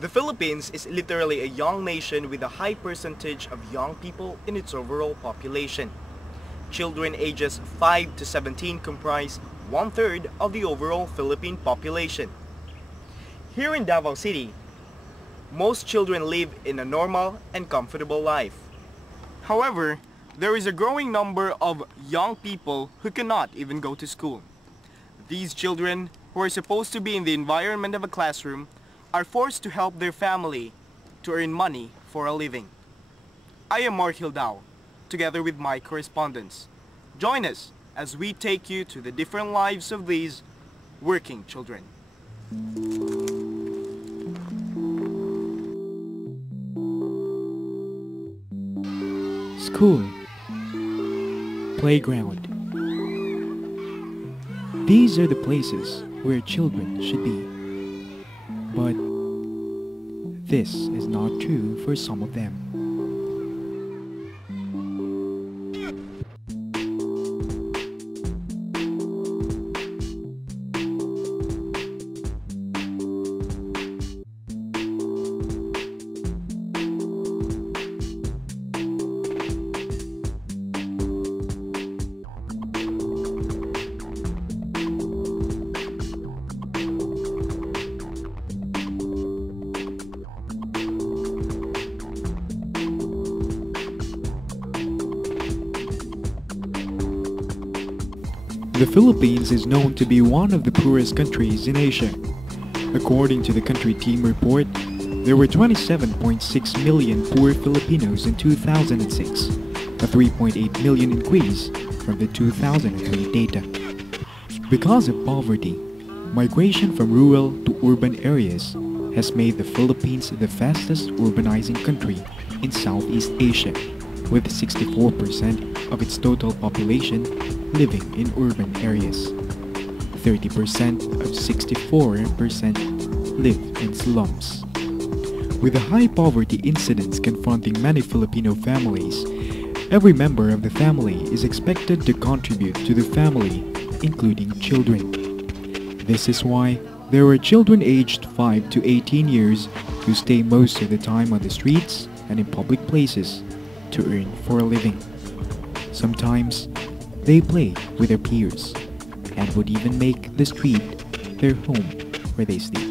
The Philippines is literally a young nation with a high percentage of young people in its overall population. Children ages 5 to 17 comprise one-third of the overall Philippine population. Here in Davao City, most children live in a normal and comfortable life. However, there is a growing number of young people who cannot even go to school. These children, who are supposed to be in the environment of a classroom, are forced to help their family to earn money for a living. I am Mark Hildao, together with my correspondents. Join us as we take you to the different lives of these working children. School, playground. These are the places where children should be. But this is not true for some of them. The Philippines is known to be one of the poorest countries in Asia. According to the country team report, there were 27.6 million poor Filipinos in 2006, a 3.8 million increase from the 2003 data. Because of poverty, migration from rural to urban areas has made the Philippines the fastest urbanizing country in Southeast Asia, with 64% of its total population living in urban areas. 30% of 64% live in slums. With the high poverty incidence confronting many Filipino families, every member of the family is expected to contribute to the family, including children. This is why there are children aged 5 to 18 years who stay most of the time on the streets and in public places to earn for a living. Sometimes, they play with their peers and would even make the street their home where they sleep.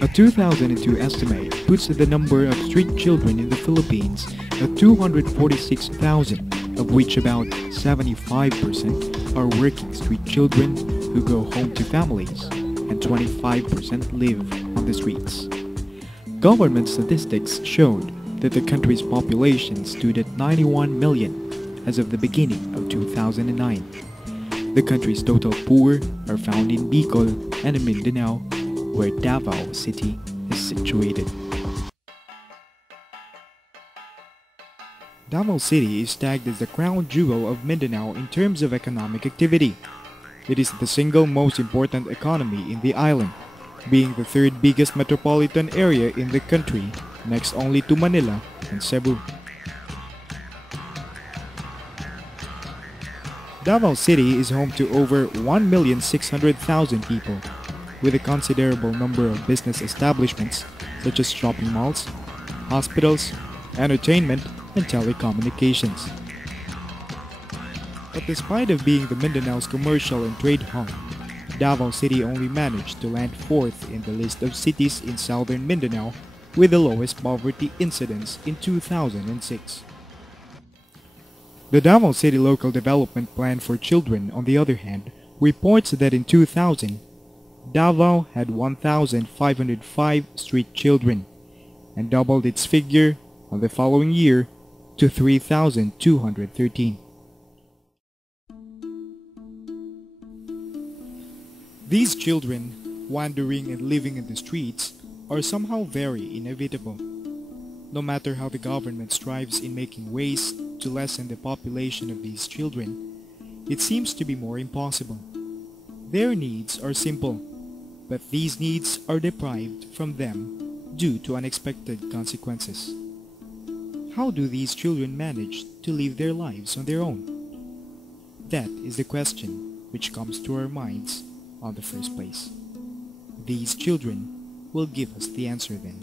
A 2002 estimate puts the number of street children in the Philippines at 246,000, of which about 75% are working street children who go home to families, and 25% live on the streets. Government statistics showed that the country's population stood at 91 million as of the beginning of 2009. The country's total poor are found in Bicol and in Mindanao, where Davao City is situated. Davao City is tagged as the crown jewel of Mindanao in terms of economic activity. It is the single most important economy in the island, being the third biggest metropolitan area in the country, next only to Manila and Cebu. Davao City is home to over 1,600,000 people, with a considerable number of business establishments such as shopping malls, hospitals, entertainment, and telecommunications. But despite of being the Mindanao's commercial and trade hub, Davao City only managed to land fourth in the list of cities in southern Mindanao with the lowest poverty incidence in 2006. The Davao City Local Development Plan for Children, on the other hand, reports that in 2000, Davao had 1,505 street children and doubled its figure on the following year to 3,213. These children, wandering and living in the streets, are somehow very inevitable. No matter how the government strives in making ways to lessen the population of these children, it seems to be more impossible. Their needs are simple, but these needs are deprived from them due to unexpected consequences. How do these children manage to live their lives on their own? That is the question which comes to our minds on the first place. These children will give us the answer then.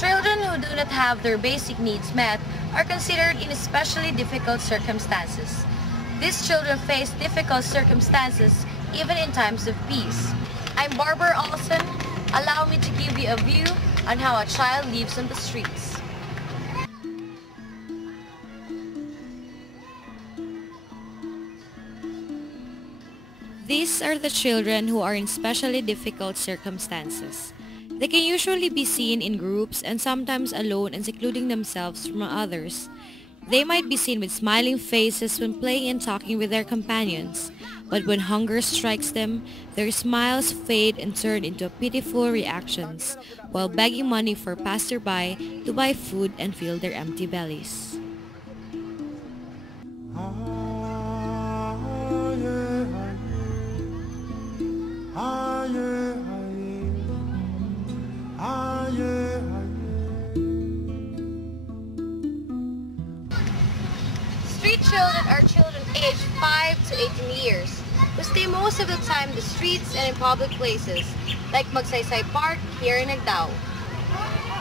Children who do not have their basic needs met are considered in especially difficult circumstances. These children face difficult circumstances even in times of peace. I'm Barbara Olson. Allow me to give you a view on how a child lives on the streets. These are the children who are in especially difficult circumstances. They can usually be seen in groups and sometimes alone and secluding themselves from others. They might be seen with smiling faces when playing and talking with their companions, but when hunger strikes them, their smiles fade and turn into pitiful reactions while begging money for passerby to buy food and fill their empty bellies. Street children are children aged 5 to 18 years who stay most of the time in the streets and in public places like Magsaysay Park here in Agdao.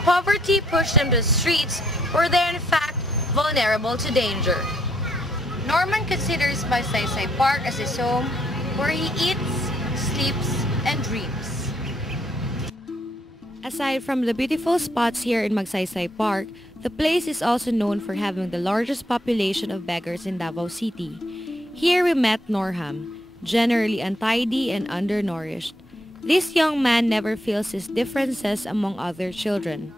Poverty pushed them to the streets where they are in fact vulnerable to danger. Norman considers Magsaysay Park as his home where he eats, sleeps, and dreams. Aside from the beautiful spots here in Magsaysay Park, the place is also known for having the largest population of beggars in Davao City. Here we met Norham, generally untidy and undernourished. This young man never feels his differences among other children.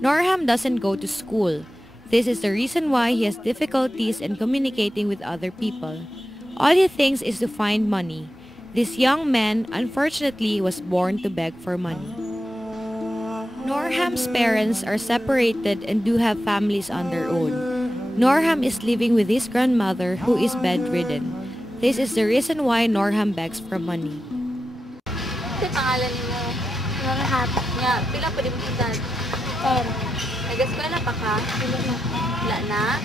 Norham doesn't go to school. This is the reason why he has difficulties in communicating with other people. All he thinks is to find money. This young man, unfortunately, was born to beg for money. Norham's parents are separated and do have families on their own. Norham is living with his grandmother who is bedridden. This is the reason why Norham begs for money. Ano pangalan mo? Norham. Nga, pila pa din mo edad? 10. Nag-eskwela pa ka? Wala na.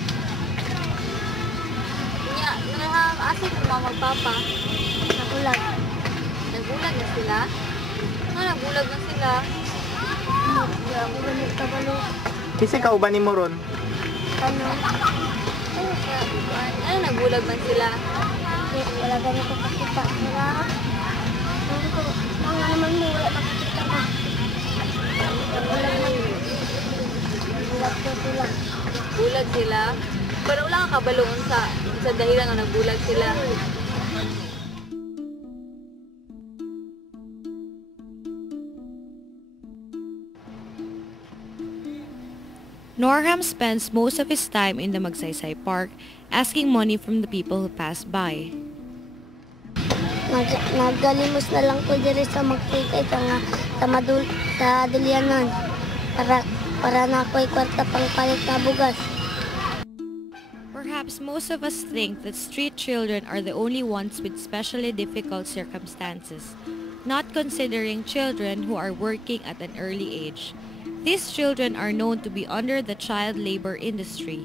Nga, Norham, asa yung mga magpapa? Nagulag. Nagulag na sila? Ano, nagulag na sila? Kasi kauban ni mo ron? Ano? Ano, nagulag man sila? Wala ganito kakita. Wala. Mga naman mo, wala makakita na. Wala naman. Bulag ko sila. Bulag sila? Pero wala ka kabaloon sa dahilan na nagbulag sila. Norham spends most of his time in the Magsaysay Park asking money from the people who pass by. Nagalimos na lang ko diri sa magkikay sa dulyanan para na ako'y kwarta pang palit na bugas. Perhaps most of us think that street children are the only ones with especially difficult circumstances, not considering children who are working at an early age. These children are known to be under the child labor industry.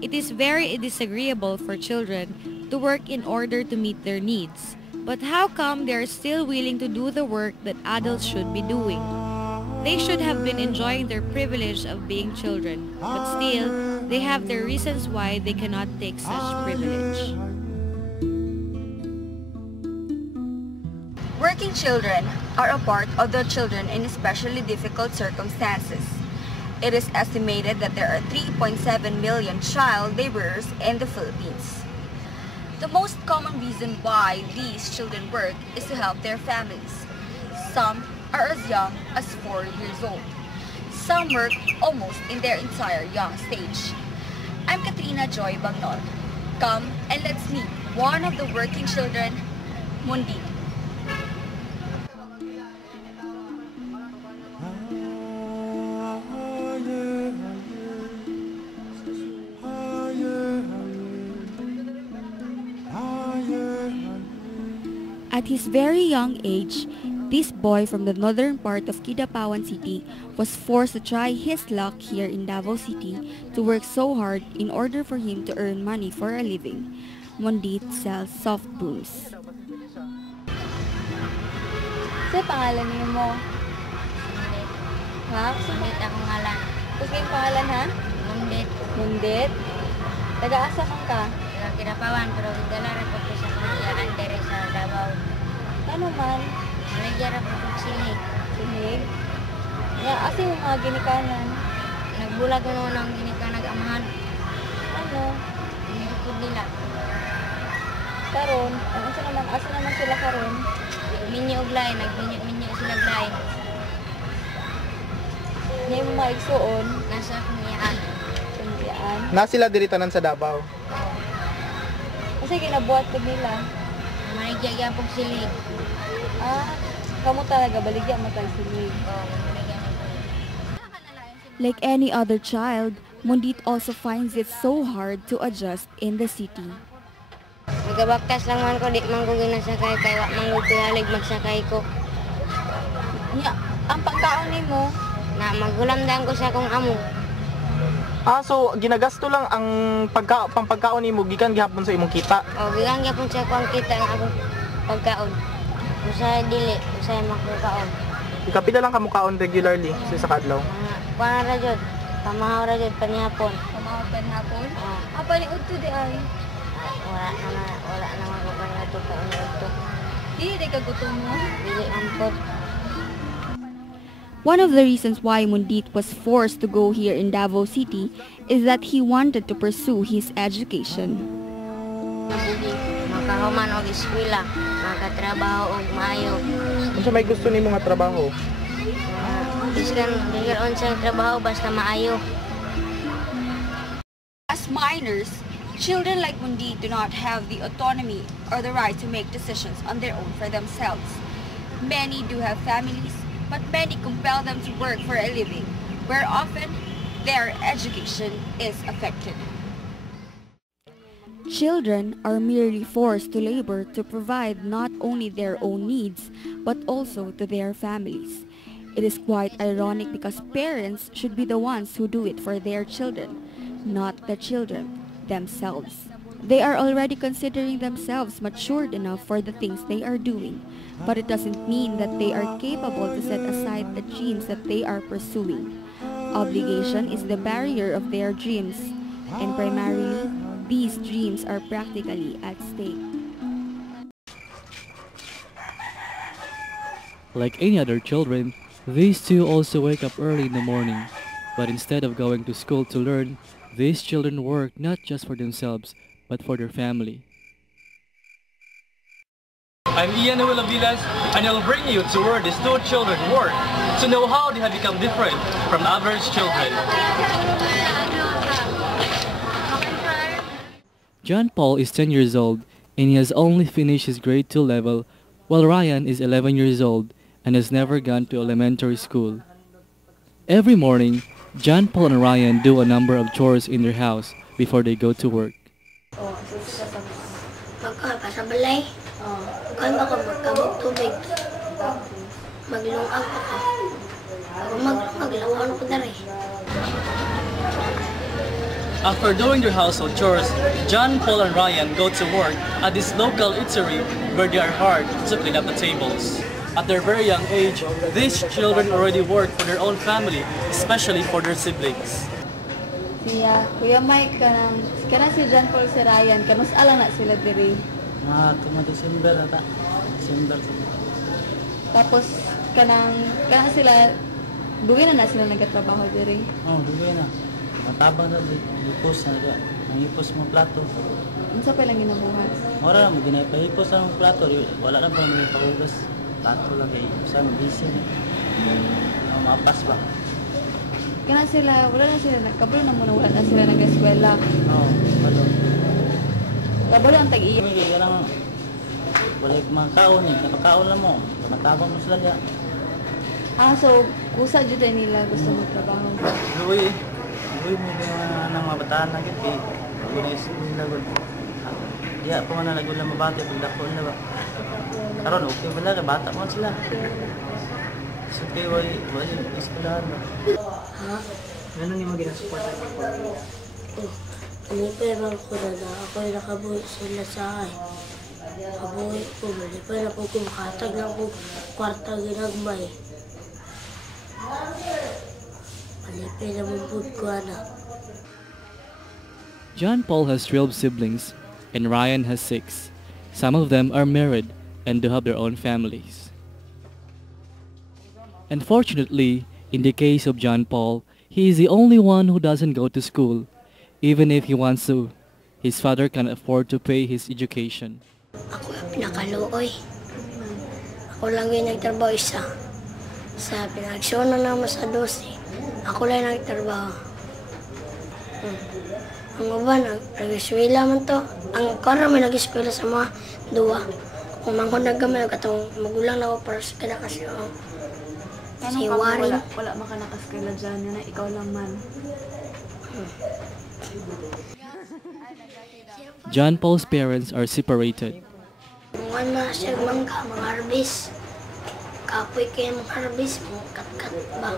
It is very disagreeable for children to work in order to meet their needs. But how come they are still willing to do the work that adults should be doing? They should have been enjoying their privilege of being children, but still, they have their reasons why they cannot take such privilege. Working children are a part of the children in especially difficult circumstances. It is estimated that there are 3.7 million child laborers in the Philippines. The most common reason why these children work is to help their families. Some are as young as 4 years old. Some work almost in their entire young stage. I'm Katrina Joy Bagnol. Come and let's meet one of the working children, Mundi. At his very young age, this boy from the northern part of Kidapawan City was forced to try his luck here in Davao City to work so hard in order for him to earn money for a living. Mondit sells soft brooms. Sa pangalan niyo mo? Ha? Mundit akong ngalan. Gusto yung pangalan ha? Mundit. Mundit? Taga-asa man ka? Taga Kidapawan, pero gidala rin po ko sa kuliaan dere sa Davao. Ano man? Manager po ko sinig. Sinig? Nga, asa yung mga ginikanan? Nagbulag ano ng ginikanag amahan. Ano? Hinukod nila. Karon? Asa naman sila karon? Minyo og lain, nagminyo sila lain. Nga yung mga igsuon? Nasa kumiyaan. Kumiyaan? Na sila diri tanan sa Davao. Kasi ginabuhat ko nila. Manigya gyapon silig. Ah, kamo talaga baligya mo tayo sinig. Oo, manigya na po. Like any other child, Mondit also finds it so hard to adjust in the city. Magabaktas lang man ko, di man ko ginasakay, kaya wak man ko tihalig magsakay ko. Nya, ang pagkaon nimo, Na magulamdan ko sa akong amo. So ginagasto lang ang pagkaon nimo gikan gihapon sa imong kita. O, gilang gyapon sa akong kita ang akong pagkaon. Usay dili, usay makukaon. Ikapila lang kamukaon regularly sa kadlaw. Kuha ra jud, pamahaw ra jud panihapon. pamahaw hapon. Oo. Apa ni udto di ay? Wala naman ko pa nga ito kaon ito. Di ka gutom mo. Dili ampot. One of the reasons why Mondit was forced to go here in Davao City is that he wanted to pursue his education. Makahuman og eskwela, makatrabaho og maayo. Unsa may gusto nimo nga trabaho? Biskan on sa trabaho basta maayo. As minors, children like Mondit do not have the autonomy or the right to make decisions on their own for themselves. Many do have families, but many compel them to work for a living, where often their education is affected. Children are merely forced to labor to provide not only their own needs, but also to their families. It is quite ironic because parents should be the ones who do it for their children, not the children themselves. They are already considering themselves matured enough for the things they are doing, but it doesn't mean that they are capable to set aside the dreams that they are pursuing. Obligation is the barrier of their dreams, and primarily, these dreams are practically at stake. Like any other children, these two also wake up early in the morning, but instead of going to school to learn, these children work not just for themselves, but for their family. I'm Ian Vilas, and I'll bring you to where these two children work to know how they have become different from average children. John Paul is 10 years old and he has only finished his grade 2 level, while Ryan is 11 years old and has never gone to elementary school. Every morning, John Paul and Ryan do a number of chores in their house before they go to work. Pasabalay. Kuan ba ko magkamog tubig. Maglungag ako. Maglawan ko dere. After doing their household chores, John, Paul, and Ryan go to work at this local eatery where they are hard to clean up the tables. At their very young age, these children already work for their own family, especially for their siblings. Kuya Mike, kanang si John Paul si Ryan, kanus ala na sila diri. Tuma December ata. December. Tapos kanang sila duwi na sila nagtatrabaho diri. Duwi na. Matabang na ipos na diya. Ang ipos mo plato. Unsa pa lang ginabuhat? Mora mo ginapahipos ang plato, wala lang pa may pahugas. Plato lang kay sa busy na. Mapas ba? Kana sila, wala na sila nagkabalo na muna, wala na sila nag-eskwela. Wala. Kabalo ang tag-iya. Kaya lang, wala makaon eh. Napakaon lang mo. Matabang mo sila diya. So, kusa dyan nila gusto magtrabaho. Uy mo ng mga bataan na git. Uy na school nila gud. Diya po nga nalago lang mabati pag dako na ba. Karon okay ba na kay bata mo sila. So kay wali iskulahan ba. Ha? Ano ni mo ginasuporta sa pamilya? Paniperang ko na ako'y nakabuhi sila sa akin. Kabuhi ko, malipay na po kung katag na po kwarta ginagmay. Malipay na mabud ko anak. John Paul has 12 siblings and Ryan has 6. Some of them are married and do have their own families. Unfortunately, in the case of John Paul, he is the only one who doesn't go to school. Even if he wants to, his father can afford to pay his education. Ako ang pinakaluoy. Ako lang yung nagtrabaho isa. Sa pinagsono naman sa 12, ako lang nagtrabaho. Ang uban, nag-eskwela man to. Ang kara may nag-eskwela sa mga duwa. Kung mangkundag kami, katong magulang na ako para sa kinakasyo. Si Waring. Wala makanakaskala dyan, yun na ikaw lang man. John Paul's parents are separated. Mga na siya mangga, mga harbis. Kapoy kayo mga harbis, mga kat-kat ba.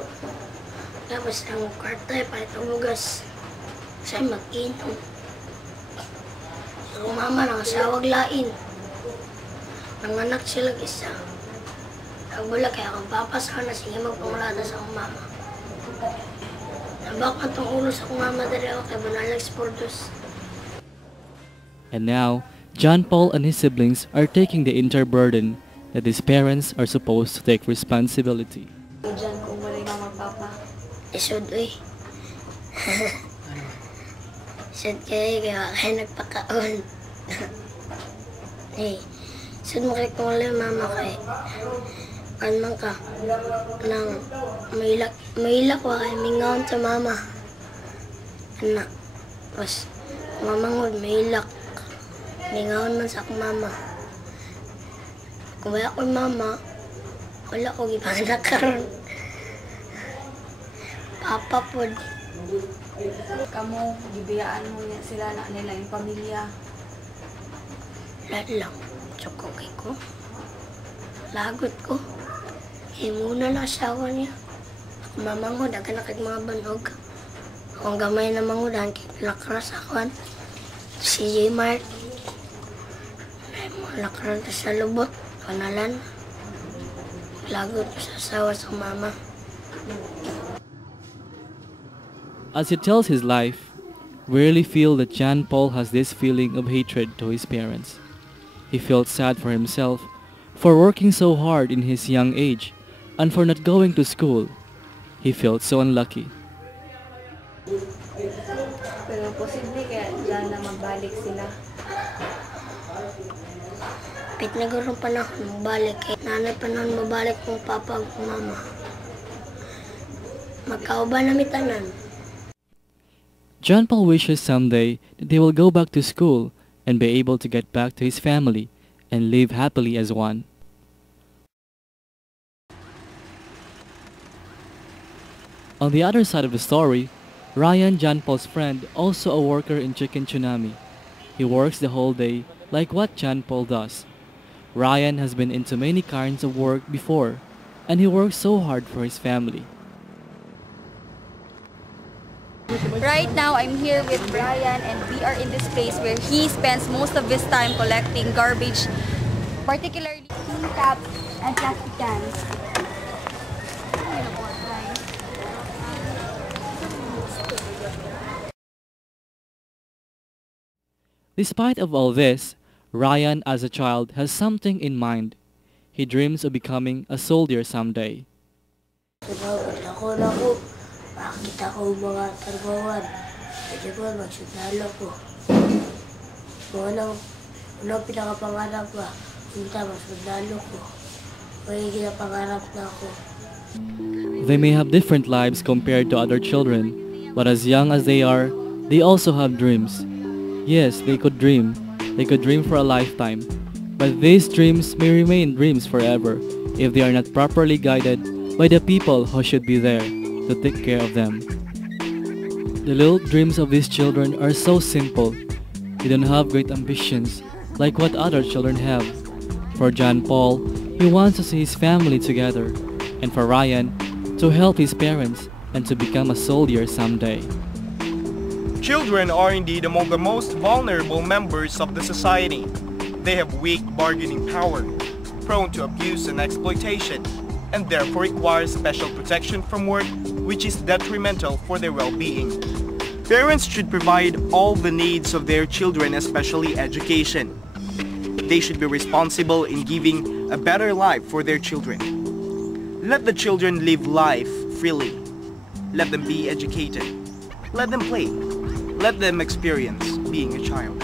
Tapos ang kwarta, palit ang bugas. Siya mag-inom. Ang mama nang sawag lain. Nanganak sila isa. Nagbula kaya akong papasama na sige magpamulata sa akong mama. Nabak na itong ulo sa akong mama dari ako kaya banalag sportos. And now, John Paul and his siblings are taking the entire burden that his parents are supposed to take responsibility. Diyan kung wala nga magpapa. Isod eh. Isod kaya nagpakaon. Eh, isod mo kay kung wala mama kay. Ano ka? Nang mailak wa kay mingaon sa mama. Anak. Tapos, mamangod mailak. Mingaon man sa akong mama. Kung wala akong mama, wala ko gipanganak karon. Papa po. Kamu, gibiyaan mo niya sila na nila yung pamilya. Lahat lang. Tsoko kay ko. Lagot ko. Muna na asawa niya. Ako mamangod, aga na kag mga banog. Akong gamay na mangudan, lakras ako. Si J. Mark. Lakras sa lubot. Panalan. Lagot ko sa asawa sa mama. As he tells his life, we really feel that John Paul has this feeling of hatred to his parents. He felt sad for himself, for working so hard in his young age, and for not going to school. He felt so unlucky. Pero posible kaya dyan na magbalik sila. Pit na gano'ng panahon magbalik. Nanay panahon mabalik kong papa at mama. Magkauba na mitanan. John Paul wishes someday that they will go back to school and be able to get back to his family and live happily as one. On the other side of the story, Ryan, John Paul's friend, also a worker in Chicken Tsunami. He works the whole day like what John Paul does. Ryan has been into many kinds of work before, and he works so hard for his family. Right now, I'm here with Brian and we are in this place where he spends most of his time collecting garbage, particularly clean cups and plastic cans. Despite of all this, Ryan as a child has something in mind. He dreams of becoming a soldier someday. Makita ko mga tarbawan. Pwede ko magsundalo ko. Unang pinakapangarap ba, punta magsundalo ko. May ginapangarap na ako. They may have different lives compared to other children, but as young as they are, they also have dreams. Yes, they could dream. They could dream for a lifetime. But these dreams may remain dreams forever if they are not properly guided by the people who should be there to take care of them. The little dreams of these children are so simple, They don't have great ambitions like what other children have. For John Paul, he wants to see his family together, and for Ryan, to help his parents and to become a soldier someday. Children are indeed among the most vulnerable members of the society. They have weak bargaining power, prone to abuse and exploitation, and therefore require special protection from work, which is detrimental for their well-being. Parents should provide all the needs of their children, especially education. They should be responsible in giving a better life for their children. Let the children live life freely. Let them be educated. Let them play. Let them experience being a child.